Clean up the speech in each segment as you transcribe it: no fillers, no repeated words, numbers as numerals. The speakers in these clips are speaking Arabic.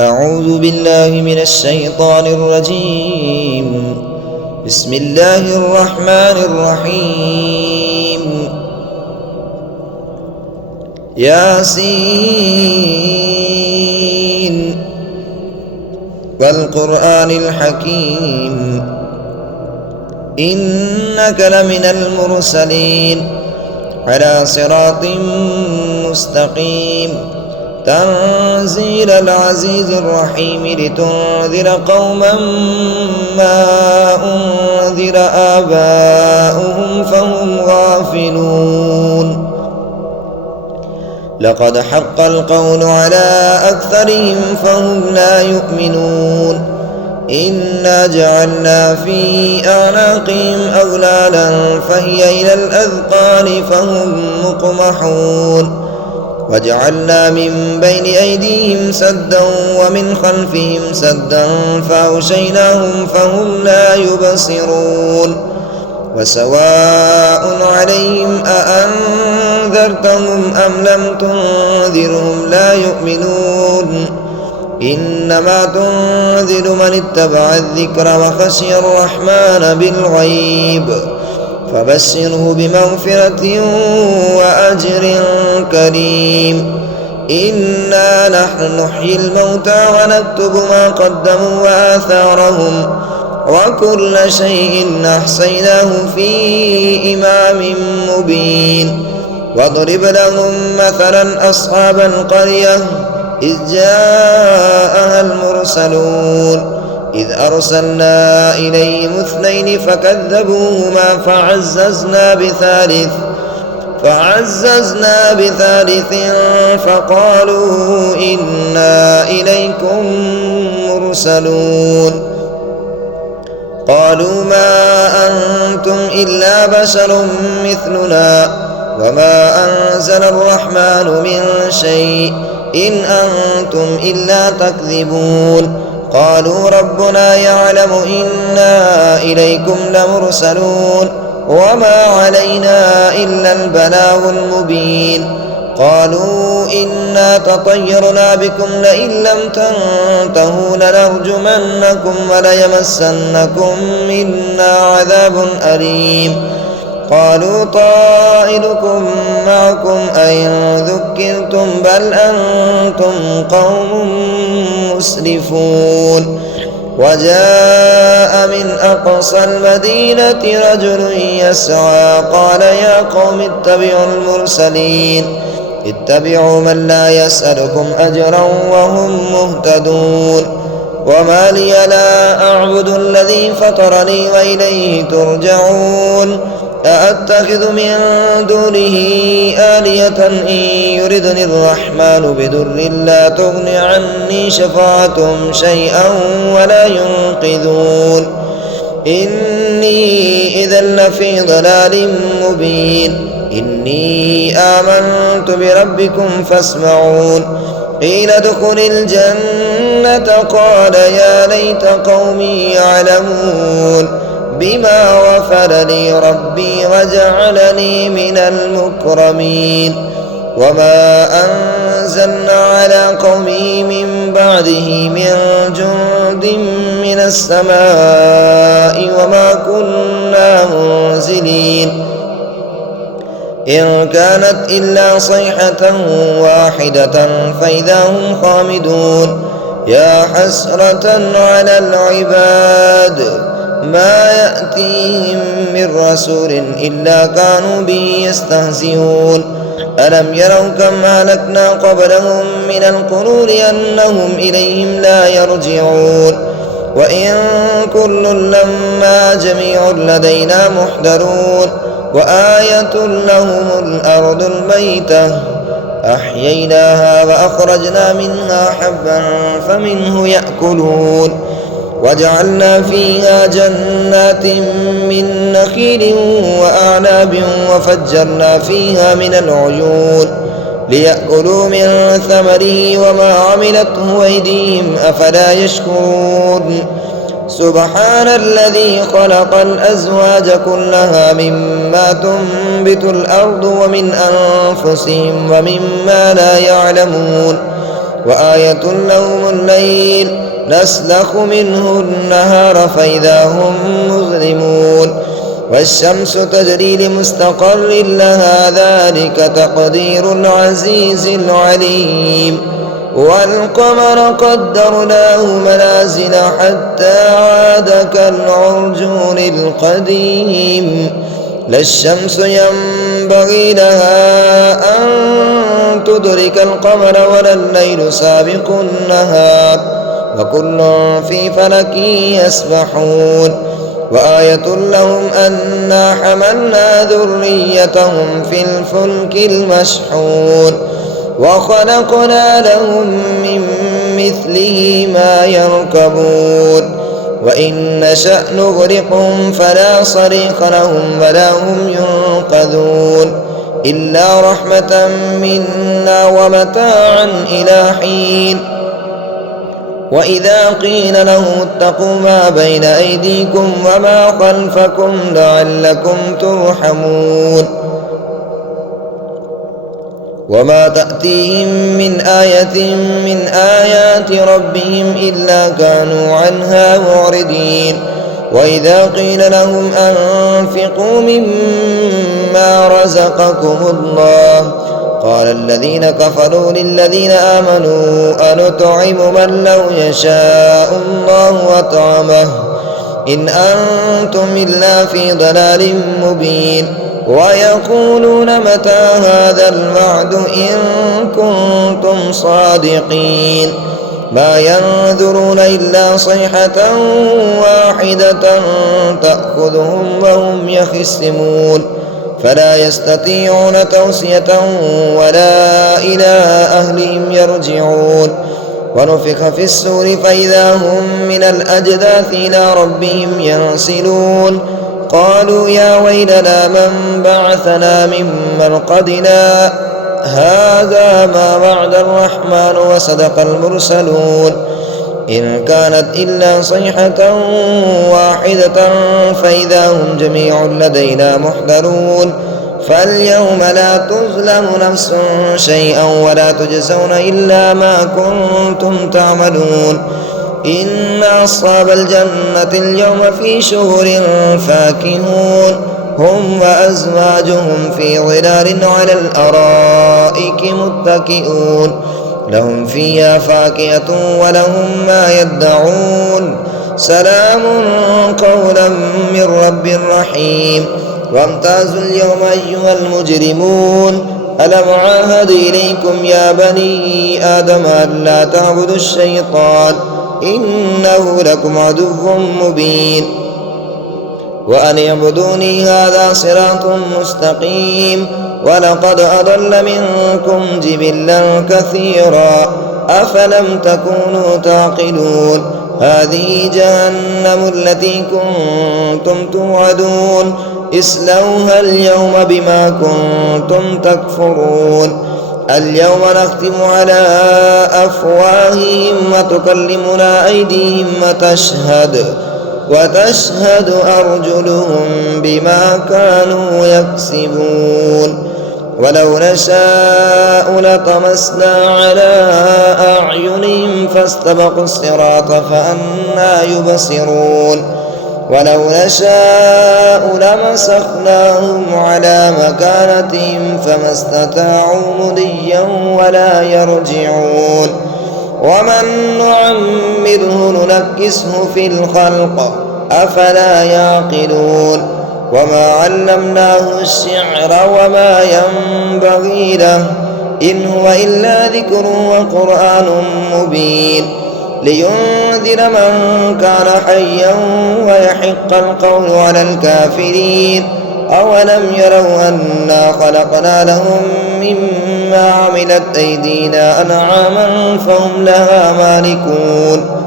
أعوذ بالله من الشيطان الرجيم. بسم الله الرحمن الرحيم. ياسين والقرآن الحكيم إنك لمن المرسلين على صراط مستقيم تنزيل العزيز الرحيم لتنذر قوما ما أنذر آباؤهم فهم غافلون. لقد حق القول على أكثرهم فهم لا يؤمنون. إنا جعلنا في أعناقهم أغلالا فهي إلى الأذقان فهم مقمحون. وجعلنا من بين أيديهم سدا ومن خلفهم سدا فأغشيناهم فهم لا يبصرون. وسواء عليهم أأنذرتهم أم لم تنذرهم لا يؤمنون. إنما تنذر من اتبع الذكر وخشي الرحمن بالغيب فبشره بمغفرة وأجر كريم. إنا نحن نحيي الموتى ونكتب ما قدموا وآثارهم وكل شيء أحصيناه في إمام مبين. واضرب لهم مثلا أصحاب القرية إذ جاءها المرسلون إذ أرسلنا إليهم اثنين فكذبوهما فعززنا بثالث فقالوا إنا إليكم مرسلون. قالوا ما أنتم إلا بشر مثلنا وما أنزل الرحمن من شيء إن أنتم إلا تكذبون. قالوا ربنا يعلم إنا إليكم لمرسلون وما علينا إلا البلاغ المبين. قالوا إنا تطيرنا بكم لئن لم تنتهوا لنرجمنكم وليمسنكم منا عذاب أليم. قالوا طائركم معكم أئن ذكرتم بل أنتم قوم مسرفون. وجاء من أقصى المدينة رجل يسعى قال يا قوم اتبعوا المرسلين اتبعوا من لا يسألكم أجرا وهم مهتدون. وما لي لا أعبد الذي فطرني وإليه ترجعون. أأتخذ من دونه آلهة إن يردني الرحمن بضر لا تغن عني شفاعتهم شيئا ولا ينقذون. إني إذا لفي ضلال مبين. إني آمنت بربكم فاسمعون. قيل ادخل الجنة قال يا ليت قومي يعلمون بما غفر لي ربي وجعلني من المكرمين. وما أنزلنا على قومه من بعده من جند من السماء وما كنا منزلين إن كانت إلا صيحة واحدة فإذا هم خامدون. يا حسرة على العباد ما يأتيهم من رسول إلا كانوا به يستهزئون. ألم يروا كم أهلكنا قبلهم من القرون أنهم إليهم لا يرجعون. وإن كل لما جميع لدينا محضرون. وآية لهم الأرض الميتة أحييناها وأخرجنا منها حبا فمنه يأكلون. وجعلنا فيها جنات من نخيل وأعناب وفجرنا فيها من العيون ليأكلوا من ثمره وما عملته أيديهم أفلا يشكرون. سبحان الذي خلق الأزواج كلها مما تنبت الأرض ومن أنفسهم ومما لا يعلمون وآية لهم الليل نسلخ منه النهار فإذا هم مظلمون والشمس تجري لمستقر لها ذلك تقدير العزيز العليم والقمر قدرناه منازل حتى عاد كالعرجون القديم لا الشمس ينبغي لها أن تدرك القمر ولا الليل سابق النهار وكل في فلك يسبحون وآية لهم أنا حملنا ذريتهم في الفلك المشحون وخلقنا لهم من مثله ما يركبون وإن نشأ نغرقهم فلا صريخ لهم ولا هم ينقذون إلا رحمة منا ومتاعا إلى حين وإذا قيل لهم اتقوا ما بين أيديكم وما خلفكم لعلكم ترحمون وما تأتيهم من آية من آيات ربهم إلا كانوا عنها معرضين وإذا قيل لهم أنفقوا مما رزقكم الله قال الذين كفروا للذين آمنوا أنطعم من لو يشاء الله أطعمه إن أنتم إلا في ضلال مبين ويقولون متى هذا الوعد إن كنتم صادقين ما ينظرون إلا صيحة واحدة تأخذهم وهم يخصمون فلا يستطيعون توصية ولا إلى أهلهم يرجعون ونفخ في السور فإذا هم من الأجداث إلى ربهم ينسلون قالوا يا ويلنا من بعثنا من مرقدنا هذا ما وعد الرحمن وصدق المرسلون إن كانت إلا صيحة واحدة فإذا هم جميع لدينا محضرون فاليوم لا تظلم نفس شيئا ولا تجزون إلا ما كنتم تعملون إن أصحاب الجنة اليوم في شغل فاكهون هم وأزواجهم في ظلال على الأرائك متكئون لهم فيها فاكهة ولهم ما يدعون سلام قولا من رب رحيم وامتازوا اليوم أيها المجرمون ألم عاهد إليكم يا بني آدم ألا تعبدوا الشيطان إنه لكم عدو مبين وأن اعبدوني هذا صراط مستقيم ولقد أضل منكم جبلا كثيرا أفلم تكونوا تعقلون هذه جهنم التي كنتم توعدون اصلوها اليوم بما كنتم تكفرون اليوم نختم على أفواههم وتكلمنا أيديهم وتشهد أرجلهم بما كانوا يكسبون ولو نشاء لطمسنا على أعينهم فاستبقوا الصراط فأنى يبصرون ولو نشاء لمسخناهم على مكانتهم فما استطاعوا مضيا ولا يرجعون ومن نعمره ننكسه في الخلق أفلا يعقلون وما علمناه الشعر وما ينبغي له إن هو إلا ذكر وقرآن مبين لينذر من كان حيا ويحق القول على الكافرين أولم يروا أنا خلقنا لهم مما عملت أيدينا أنعاما فهم لها مالكون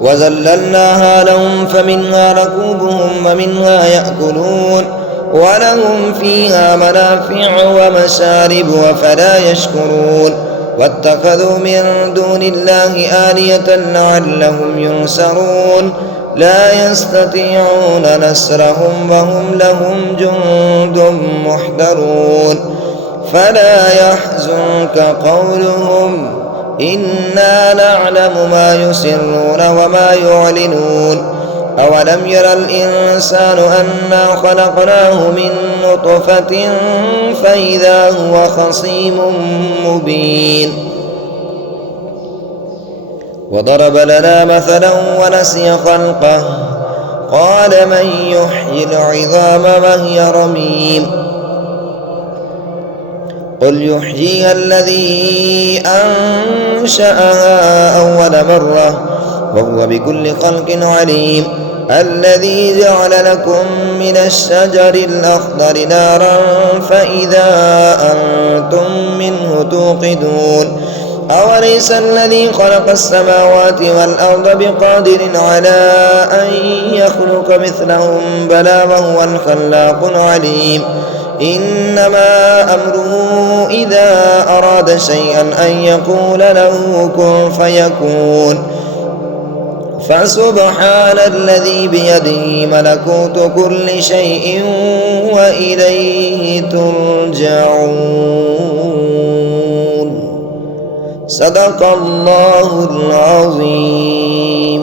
وذللناها لهم فمنها ركوبهم ومنها يأكلون ولهم فيها منافع ومشارب أفلا يشكرون واتخذوا من دون الله آلية لعلهم ينصرون لا يستطيعون نصرهم وهم لهم جند محضرون فلا يحزنك قولهم إنا نعلم ما يسرون وما يعلنون أولم ير الإنسان أنا خلقناه من نطفة فإذا هو خصيم مبين وضرب لنا مثلا ونسي خلقه قال من يحيي العظام وهي رميم قل يحييها الذي أنشأها أول مرة وهو بكل خلق عليم الذي جعل لكم من الشجر الأخضر نارا فإذا أنتم منه توقدون أوليس الذي خلق السماوات والأرض بقادر على أن يخلق مثلهم بلى وهو الخلاق العليم إنما أمره إذا أراد شيئا أن يقول له كن فيكون فسبحان الذي بيده ملكوت كل شيء وإليه ترجعون صدق الله العظيم.